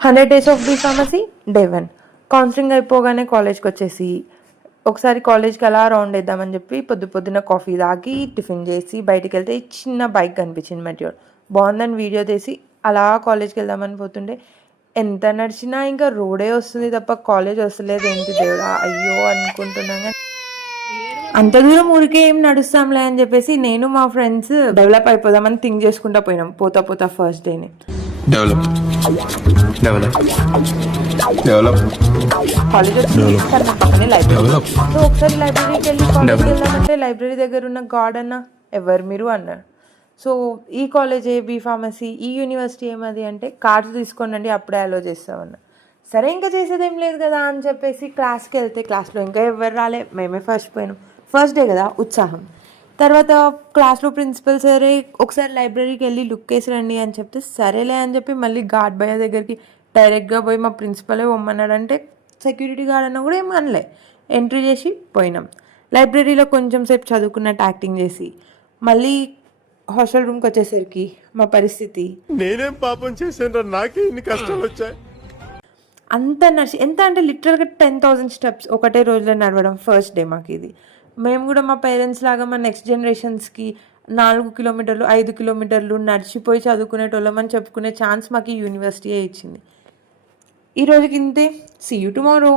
100 days of B pharmacy day 1 counselling అయిపోగానే కాలేజ్కి వచ్చేసి ఒకసారి కాలేజ్కి అలా రౌండ్ వేద్దామని చెప్పి పొద్దున్న కాఫీ తాగి టిఫిన్ చేసి బయటికి వెళ్తే చిన్న బైక్ కనిపించింది మెట్యూర్ బాగుందని వీడియో తీసి అలా కాలేజ్కి వెళ్దామని పోతుండే ఎంత నడిచినా ఇంకా రోడే వస్తుంది తప్ప కాలేజ్ వస్తలేదు ఏంటి దేవుడా అయ్యో అనుకుంటున్నాగా అంత దూరం ఊరికే ఏం నడుస్తాంలే అని చెప్పేసి నేను మా ఫ్రెండ్స్ డెవలప్ అయిపోదామని థింక్ చేసుకుంటా పోయినాం పోతా ఫస్ట్ డేనే డెవలప్ డెవలప్ కాలేజ్ పక్కనే లైబ్రరీ సో ఒకసారి లైబ్రరీకి వెళ్ళి కాలేజ్కి వెళ్దామంటే లైబ్రరీ దగ్గర ఉన్న గార్డ్ అన్న ఎవరు మీరు అన్నారు. సో ఈ కాలేజ్ బీ ఫార్మసీ ఈ యూనివర్సిటీ ఏమది అంటే కార్డ్స్ తీసుకోండి అప్పుడే అలో చేస్తామన్న. సరే ఇంకా చేసేదేం లేదు కదా అని చెప్పేసి క్లాస్కి వెళ్తే క్లాస్లో ఇంకా ఎవరు రాలే, మేమే ఫస్ట్ పోయినాం. ఫస్ట్ డే కదా ఉత్సాహం. తర్వాత క్లాస్లో ప్రిన్సిపల్ సరే ఒకసారి లైబ్రరీకి వెళ్ళి లుక్ వేసి రండి అని చెప్తే సరేలే అని చెప్పి మళ్ళీ గార్డ్ భయ్య దగ్గరికి డైరెక్ట్గా పోయి మా ప్రిన్సిపలే పొమ్మన్నాడంటే సెక్యూరిటీ గార్డ్ అన్న కూడా ఏం అనలే, ఎంట్రీ చేసి పోయినాం. లైబ్రరీలో కొంచెం సేపు చదువుకున్నట్టు యాక్టింగ్ చేసి మళ్ళీ హాస్టల్ రూమ్కి వచ్చేసరికి మా పరిస్థితి నేనేం పాపం చేశాను, నాకే ఇన్ని కష్టాలు వచ్చాయి. అంత ఎంత అంటే లిటరల్గా 10,000 స్టెప్స్ ఒకటే రోజులో నడవడం ఫస్ట్ డే మాకు ఇది. మేము కూడా మా పేరెంట్స్ లాగా మా నెక్స్ట్ జనరేషన్స్కి 4 కిలోమీటర్లు 5 కిలోమీటర్లు నడిచిపోయి చదువుకునేటోళ్ళం అని చెప్పుకునే ఛాన్స్ మాకు ఈ యూనివర్సిటీయే ఇచ్చింది. ఈ రోజుకి ఇంతే. See you tomorrow.